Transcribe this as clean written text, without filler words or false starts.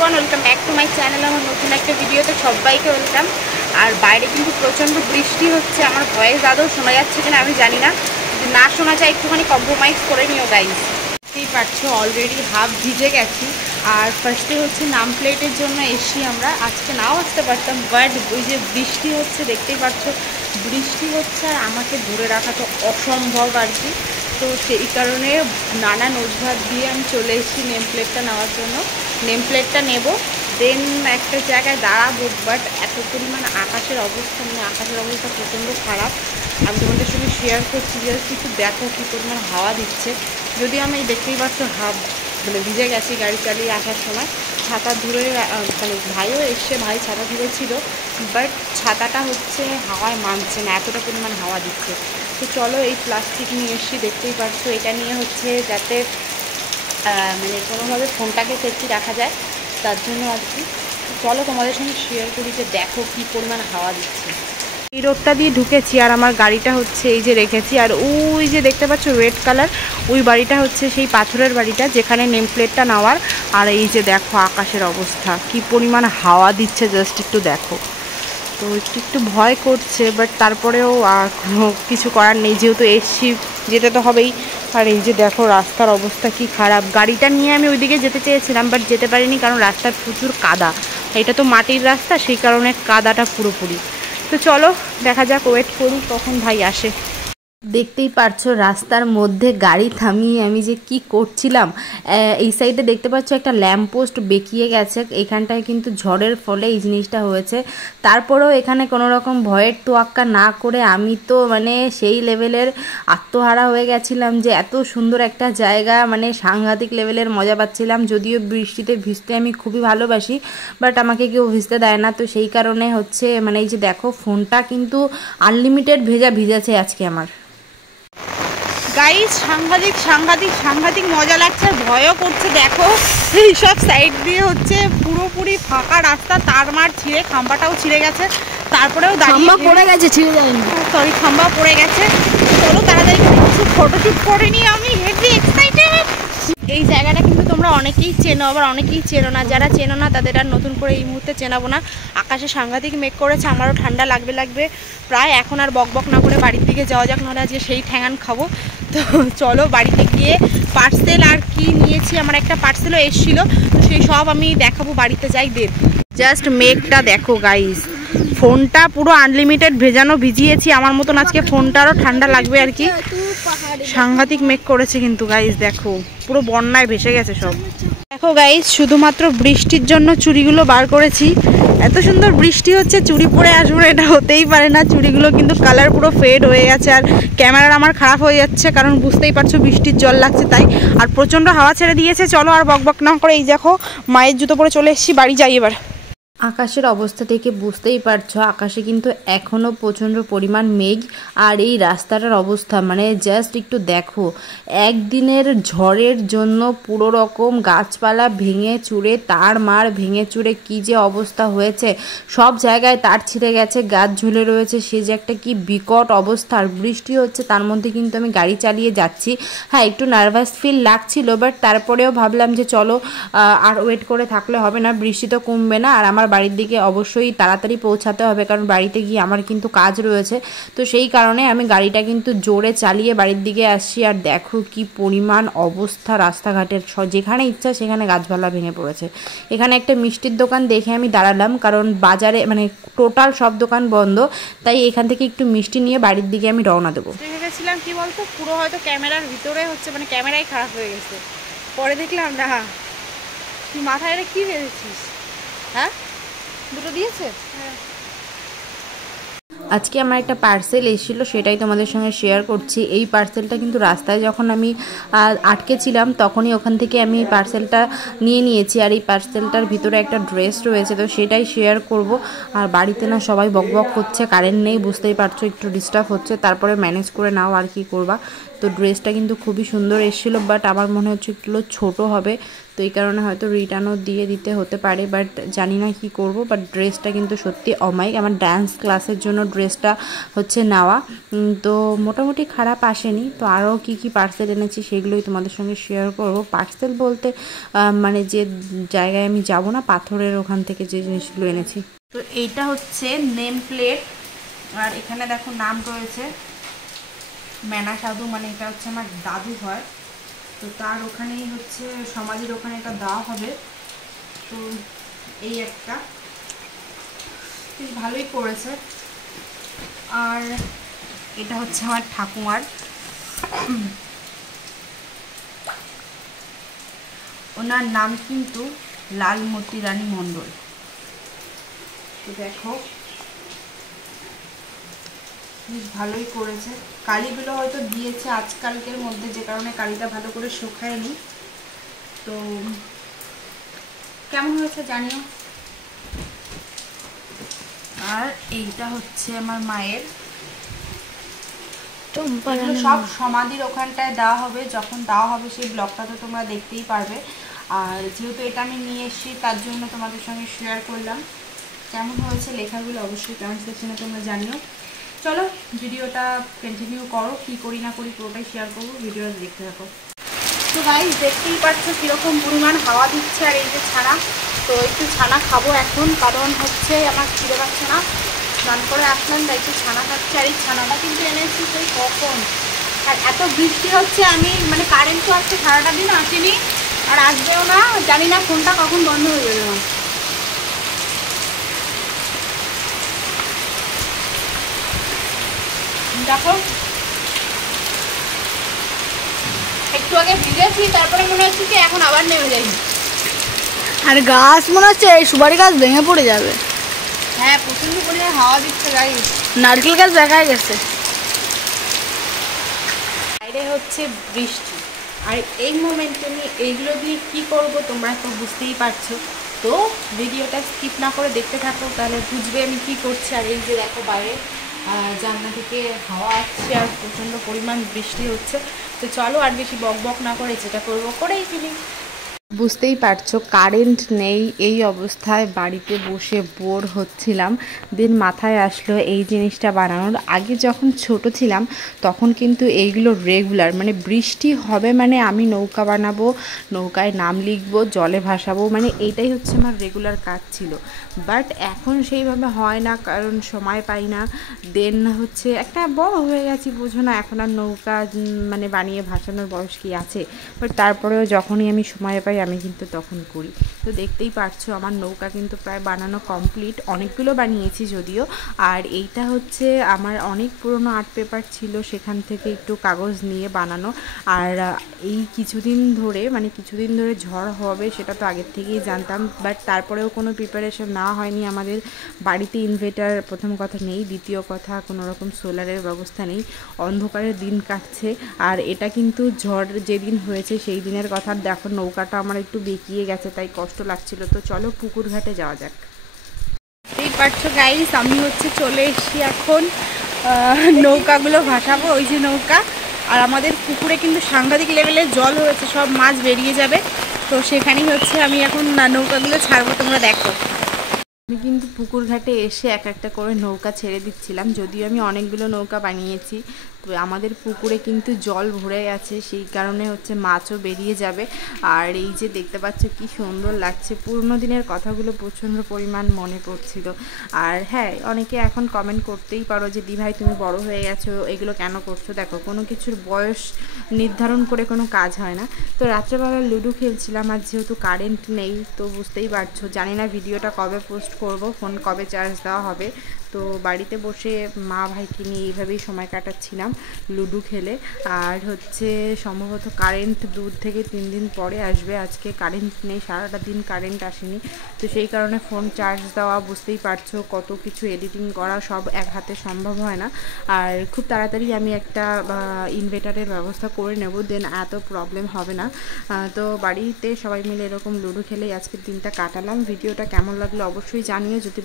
Everyone, welcome back to my channel. আমার নতুন একটা ভিডিওতে সবাইকে ওয়েলকাম। আর বাইরে কিন্তু প্রচণ্ড বৃষ্টি হচ্ছে। আমার ভয়েস আদৌ শোনা যাচ্ছে কিনা আমি জানি না, যদি না শোনা যায় একটুখানি কম্প্রোমাইজ করে নিও গাইজ। দেখতেই পাচ্ছ অলরেডি হাফ ভিজে গেছি। আর ফার্স্টে হচ্ছে নাম প্লেটের জন্য এসছি আমরা। আজকে নাও আসতে পারতাম, বাট ওই যে বৃষ্টি হচ্ছে, দেখতেই পাচ্ছ বৃষ্টি হচ্ছে আর আমাকে ধরে রাখা তো অসম্ভব আর কি। তো সেই কারণে নানান অজুহাত দিয়ে আমি চলে এসেছি নেম প্লেটটা নেওয়ার জন্য। নেম প্লেটটা নেব, দেন একটা জায়গায় দাঁড়াবো। বাট এত পরিমাণ আকাশের অবস্থা, মানে আকাশের অবস্থা প্রচণ্ড খারাপ। আমি তোমাদের সঙ্গে শেয়ার করছি যে কিছু দেখো কী পরিমাণ হাওয়া দিচ্ছে। যদি আমি দেখতেই পাচ্ছ মানে ভিজে গেছি গাড়ি চালিয়ে আসার সময়। ছাতা ধরে মানে ভাইও এসছে, ভাই ছাতা ধরেছিল, বাট ছাতাটা হচ্ছে হাওয়ায় মানছে না, এতটা পরিমাণ হাওয়া দিচ্ছে। তো চলো এই প্লাস্টিক নিয়ে এসছি, দেখতেই পাচ্ছ এটা নিয়ে হচ্ছে যাতে মানে কোনোভাবে ফোনটাকে সেফটি রাখা যায়, তার জন্য আর কি। চলো তোমাদের সঙ্গে শেয়ার করি যে দেখো কী পরিমাণ হাওয়া দিচ্ছে। এই রোডটা দিয়ে ঢুকেছি আর আমার গাড়িটা হচ্ছে এই যে রেখেছি। আর ওই যে দেখতে পাচ্ছ রেড কালার, ওই বাড়িটা হচ্ছে সেই পাথরের বাড়িটা যেখানে নেম প্লেটটা নেওয়ার। আর এই যে দেখো আকাশের অবস্থা, কী পরিমাণ হাওয়া দিচ্ছে, জাস্ট একটু দেখো। তো একটু ভয় করছে, বাট তারপরেও কোনো কিছু করার নেই, যেহেতু এসছি যেতে তো হবেই। আর এই যে দেখো রাস্তার অবস্থা কি খারাপ। গাড়িটা নিয়ে আমি ওইদিকে যেতে চেয়েছিলাম, বাট যেতে পারিনি, কারণ রাস্তায় প্রচুর কাদা। এটা তো মাটির রাস্তা, সেই কারণে কাদাটা পুরোপুরি। তো চলো দেখা যাক, ওয়েট করি কখন ভাই আসে। দেখতেই পারছো রাস্তার মধ্যে গাড়ি থামিয়ে আমি যে কি করছিলাম। এই সাইডে দেখতে পাচ্ছ একটা ল্যাম্পপোস্ট বেঁকিয়ে গেছে, এখানটায় কিন্তু ঝড়ের ফলে এই জিনিসটা হয়েছে। তারপরেও এখানে কোনো রকম ভয়ের তোয়াক্কা না করে আমি তো মানে সেই লেভেলের আত্মহারা হয়ে গেছিলাম যে এত সুন্দর একটা জায়গা, মানে সাংঘাতিক লেভেলের মজা পাচ্ছিলাম। যদিও বৃষ্টিতে ভিজতে আমি খুবই ভালোবাসি, বাট আমাকে কেউ ভিজতে দেয় না। তো সেই কারণে হচ্ছে মানে এই যে দেখো ফোনটা কিন্তু আনলিমিটেড ভিজেছে আজকে আমার। গাইস সাংঘাতিক সাংঘাতিক সাংঘাতিক মজা লাগছে, ভয়ও করছে। দেখো এই সব সাইড দিয়ে হচ্ছে পুরোপুরি ফাঁকা রাস্তা, তারমার ছিঁড়ে খাম্বাটাও ছিঁড়ে গেছে, তারপরেও দাঁড়িয়ে পড়ে গেছে, ছিঁড়ে যায়নি, সরি খাম্বা পড়ে গেছে। চলো তাড়াতাড়ি কিছু ফটোশুট করে নিই, আমি হেভি এক্সাইটেড। এই জায়গাটা কিন্তু তোমরা অনেকেই চেনো, আবার অনেকেই চেনো না। যারা চেনো না তাদের আর নতুন করে এই মুহূর্তে চেনাবো না। আকাশে সাংঘাতিক মেঘ করেছে, আমারও ঠান্ডা লাগবে প্রায়। এখন আর বকবক না করে বাড়ির দিকে যাওয়া যাক, নাহলে আজকে সেই ঠ্যাঙান খাবো। তো চলো বাড়িতে গিয়ে পার্সেল আর কি নিয়েছি, আমার একটা পার্সেলও এসেছিলো, তো সেই সব আমি দেখাবো বাড়িতে যাই। দেব জাস্ট মেঘটা দেখো গাইস, ফোনটা পুরো আনলিমিটেড ভিজিয়েছি। আমার মতন আজকে ফোনটারও ঠান্ডা লাগবে আর কি। সাংঘাতিক মেঘ করেছে কিন্তু গাইস, দেখো পুরো বন্যায় ভেসে গেছে সব। দেখো গাইস শুধুমাত্র বৃষ্টির জন্য চুড়িগুলো বার করেছি। এত সুন্দর বৃষ্টি হচ্ছে, চুড়ি পরে আসবো না এটা হতেই পারে না। চুড়িগুলো কিন্তু কালার পুরো ফেড হয়ে গেছে, আর ক্যামেরা আমার খারাপ হয়ে যাচ্ছে, কারণ বুঝতেই পারছো বৃষ্টির জল লাগছে তাই। আর প্রচণ্ড হাওয়া ছেড়ে দিয়েছে। চলো আর বকবক না করে এই দেখো মায়ের জুতো পরে চলে এসেছি, বাড়ি যাই এবার। আকাশের অবস্থা থেকে বুঝতেই পারছো আকাশে কিন্তু এখনও প্রচণ্ড পরিমাণ মেঘ। আর এই রাস্তাটার অবস্থা মানে জাস্ট একটু দেখো, একদিনের ঝড়ের জন্য পুরো রকম গাছপালা ভেঙে চুরে, তার মার ভেঙে চুরে কী যে অবস্থা হয়েছে। সব জায়গায় তার ছিঁড়ে গেছে, গাছ ঝুলে রয়েছে, সে যে একটা কি বিকট অবস্থা। আর বৃষ্টি হচ্ছে, তার মধ্যে কিন্তু আমি গাড়ি চালিয়ে যাচ্ছি। হ্যাঁ একটু নার্ভাস ফিল লাগছিল, বাট তারপরেও ভাবলাম যে চলো আর ওয়েট করে থাকলে হবে না, বৃষ্টি তো কমবে না। আর আমার বাড়ির দিকে অবশ্যই তাড়াতাড়ি পৌঁছাতে হবে, কারণ বাড়িতে গিয়ে আমার কিন্তু কাজ রয়েছে। তো সেই কারণে আমি গাড়িটা কিন্তু জোরে চালিয়ে বাড়ির দিকে আসছি। আর দেখো কি পরিমাণ অবস্থা রাস্তাঘাটের, যেখানে ইচ্ছা সেখানে গাছপালা ভেঙে পড়েছে। এখানে একটা মিষ্টির দোকান দেখে আমি দাঁড়ালাম, কারণ বাজারে মানে টোটাল সব দোকান বন্ধ, তাই এখান থেকে একটু মিষ্টি নিয়ে বাড়ির দিকে আমি রওনা দেবো। ভেবেছিলাম কি বলতো, পুরো হয়তো ক্যামেরার ভিতরে হচ্ছে মানে ক্যামেরাই খারাপ হয়ে গেছে। পরে দেখলাম না, তুই মাথায় এটা কি ভেবেছিস? হ্যাঁ দুটো দিয়েছে। আজকে আমার একটা পার্সেল এসেছিলো, সেটাই তোমাদের সঙ্গে শেয়ার করছি। এই পার্সেলটা কিন্তু রাস্তায় যখন আমি আটকেছিলাম তখনই ওখান থেকে আমি এই পার্সেলটা নিয়েছি। আর এই পার্সেলটার ভিতরে একটা ড্রেস রয়েছে, তো সেটাই শেয়ার করব। আর বাড়িতে না সবাই বকবক করছে, কারেন্ট নেই, বুঝতেই পারছো একটু ডিস্টার্ব হচ্ছে, তারপরে ম্যানেজ করে নাও আর কি করবা। তো ড্রেসটা কিন্তু খুবই সুন্দর এসেছিলো, বাট আমার মনে হচ্ছে একটু ছোটো হবে, তো এই কারণে হয়তো রিটার্নও দিয়ে দিতে হতে পারে, বাট জানি না কি করব। বাট ড্রেসটা কিন্তু সত্যি অমায়িক। আমার ডান্স ক্লাসের জন্য ড্রেসটা হচ্ছে নেওয়া, তো মোটামুটি খারাপ আসেনি। তো আরও কি কি পার্সেল এনেছি সেগুলোই তোমাদের সঙ্গে শেয়ার করব। পার্সেল বলতে মানে যে জায়গায় আমি যাব না, পাথরের ওখান থেকে যে জিনিসগুলো এনেছি। তো এইটা হচ্ছে নেম প্লেট, আর এখানে দেখো নাম রয়েছে মেনা সাধু, মানে এটা হচ্ছে আমার দাদু হয়, তো তার ওখানেই হচ্ছে সমাধির ওখানে এটা দেওয়া হবে। তো এই একটা বেশ ভালোই করেছে। আর এটা হচ্ছে আমার ঠাকুমার, ওনার নাম কিন্তু লালমতি রানী মণ্ডল। তো দেখো বেশ ভালোই করেছে। কালিগুলো হয়তো দিয়েছে আজকালকের মধ্যে, যে কারণে কালিটা ভালো করে শুকায়নি। তো কেমন হয়েছে জানিও। আর এইটা হচ্ছে আমার মায়ের, সব সমাধির ওখানটায় দেওয়া হবে। যখন দেওয়া হবে সেই ব্লগটা তো তোমরা দেখতেই পারবে। আর যেহেতু এটা আমি নিয়ে এসেছি তার জন্য তোমাদের সঙ্গে শেয়ার করলাম। কেমন হয়েছে লেখাগুলো অবশ্যই কমেন্ট সেকশনে তোমরা জানিও। চলো ভিডিওটা কন্টিনিউ করো, কী করি না করি পুরোটাই শেয়ার করবো, ভিডিওটা দেখতে থাকো। তো গাইস দেখতেই পাচ্ছ কীরকম পরিমাণ হাওয়া দিচ্ছে। আর এই যে ছানা, তো একটু ছানা খাবো এখন, কারণ হচ্ছে আমার খিদে পাচ্ছে না। স্নান করে আসলাম তাই একটু ছানা খাচ্ছি। আর এই ছানাটা কিন্তু এনেছি সেই কখন, আর এত বৃষ্টি হচ্ছে, আমি মানে কারেন্ট তো আজকে সারাটা দিন আসেনি আর আসবেও না, জানি না ফোনটা কখন বন্ধ হয়ে যাবে। আমার দেখো একটু আগে ভিজেছি, তারপরে মনে হচ্ছে কি এখন আবার নেমে যাই। আর গাছ মনে হচ্ছে এই সুপারি গাছ ভেঙে পড়ে যাবে। হ্যাঁ প্রচন্ড পরিমাণে হাওয়া দিচ্ছে গাই। নারকেল গাছ দেখা গেছে। বাইরে হচ্ছে বৃষ্টি, আর এই মোমেন্টে আমি এইগুলো দিয়ে কী করবো তোমরা তো বুঝতেই পারছো। তো ভিডিওটা স্কিপ না করে দেখতে থাকো, তাহলে বুঝবে আমি কি করছি। আর এই যে দেখো বাইরে জানলা থেকে হাওয়া আসছে আর প্রচণ্ড পরিমাণ বৃষ্টি হচ্ছে। তো চলো আর বেশি বক বক না করে যেটা করবো করেই ফেলি। বুঝতেই পারছো কারেন্ট নেই, এই অবস্থায় বাড়িতে বসে বোর হচ্ছিলাম। দিন মাথায় আসলো এই জিনিসটা বানানোর। আগে যখন ছোট ছিলাম তখন কিন্তু এইগুলো রেগুলার, মানে বৃষ্টি হবে মানে আমি নৌকা বানাবো, নৌকায় নাম লিখবো, জলে ভাসাবো, মানে এইটাই হচ্ছে আমার রেগুলার কাজ ছিল। বাট এখন সেইভাবে হয় না, কারণ সময় পাই না। দেন হচ্ছে একটা বড় হয়ে গেছি, বোঝো না, এখন আর নৌকা মানে বানিয়ে ভাসানোর বয়স কি আছে। বাট তারপরেও যখনই আমি সময় পাই আমি কিন্তু তখন করি। তো দেখতেই পাচ্ছ আমার নৌকা কিন্তু প্রায় বানানো কমপ্লিট, অনেকগুলো বানিয়েছি যদিও। আর এইটা হচ্ছে আমার অনেক পুরনো আর্ট পেপার ছিল, সেখান থেকে একটু কাগজ নিয়ে বানানো। আর এই কিছুদিন ধরে ঝড় হবে সেটা তো আগের থেকেই জানতাম, বাট তারপরেও কোনো প্রিপারেশন নেওয়া হয়নি। আমাদের বাড়িতে ইনভার্টার প্রথম কথা নেই, দ্বিতীয় কথা কোনো রকম সোলারের ব্যবস্থা নেই, অন্ধকারের দিন কাটছে। আর এটা কিন্তু ঝড় যেদিন হয়েছে সেই দিনের কথা। দেখো নৌকাটা আমার একটু বেঁকিয়ে গেছে, তাই কষ্ট লাগছিল। তো চলো পুকুর ঘাটে যাওয়া যাক। এই পারছো গাইস, আমি হচ্ছে চলে এসেছি এখন নৌকাগুলো ভাসাবো। ওই যে নৌকা, আর আমাদের পুকুরে কিন্তু সাংঘাতিক লেভেলের জল হয়েছে, সব মাছ বেরিয়ে যাবে। তো সেখানেই হচ্ছে আমি এখন নৌকাগুলো ছাড়বো, তোমরা দেখো। আমি কিন্তু পুকুর ঘাটে এসে এক একটা করে নৌকা ছেড়ে দিচ্ছিলাম, যদিও আমি অনেকগুলো নৌকা বানিয়েছি। তো আমাদের পুকুরে কিন্তু জল ভরে গেছে, সেই কারণে হচ্ছে মাছও বেরিয়ে যাবে। আর এই যে দেখতে পাচ্ছ কি সুন্দর লাগছে, পুরনো দিনের কথাগুলো প্রচণ্ড পরিমাণ মনে পড়ছিল। আর হ্যাঁ, অনেকে এখন কমেন্ট করতেই পারো যে দি ভাই তুমি বড় হয়ে গেছো, এগুলো কেন করছো। দেখো কোনো কিছুর বয়স নির্ধারণ করে কোনো কাজ হয় না। তো রাত্রেবেলা লুডো খেলছিলাম, আর যেহেতু কারেন্ট নেই তো বুঝতেই পারছো, জানি না ভিডিওটা কবে পোস্ট করব, ফোন কবে চার্জ দেওয়া হবে। তো বাড়িতে বসে মা ভাইকে নিয়ে এইভাবেই সময় কাটাচ্ছিলাম লুডো খেলে। আর হচ্ছে সম্ভবত কারেন্ট 2 থেকে 3 দিন পরে আসবে, আজকে কারেন্ট নেই, সারাটা দিন কারেন্ট আসেনি। তো সেই কারণে ফোন চার্জ দেওয়া, বুঝতেই পারছো কত কিছু এডিটিং করা সব এক হাতে সম্ভব হয় না। আর খুব তাড়াতাড়ি আমি একটা ইনভার্টারের ব্যবস্থা করে নেব, দেন এত প্রবলেম হবে না। তো বাড়িতে সবাই মিলে এরকম লুডো খেলেই আজকের দিনটা কাটালাম। ভিডিওটা কেমন লাগলো অবশ্যই জানিও, যদি